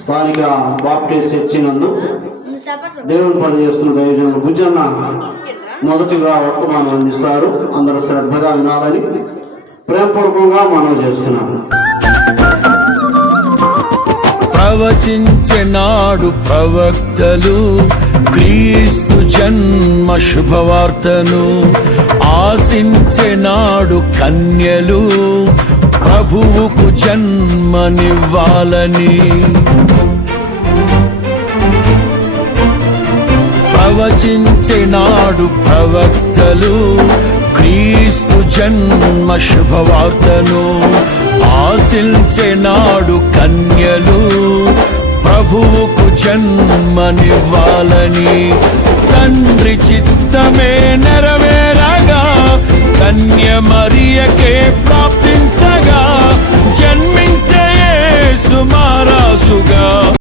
స్థానిక Baptist church నందు దేవుని పని చేస్తున్న దైవజనులు భుజన్న మొదటిగా వర్తమానం అందిస్తారు. అందరూ శ్రద్ధగా వినాలని ప్రేమపూర్వకంగా మనం చేస్తున్నాము ప్రవచించినాడు ప్రవక్తలు క్రీస్తు జన్మ శుభవార్తను ఆశించినాడు కన్యలు ప్రభువుకు జన్మనివ్వాలని. ప్రవచించినాడు ప్రవక్తలు క్రీస్తు జన్మ శుభవార్తను ఆశించినాడు కన్యలు ప్రభువుకు జన్మనివ్వాలని. తండ్రి చిత్తమే నెరవేరగా కన్య మరియకే You go.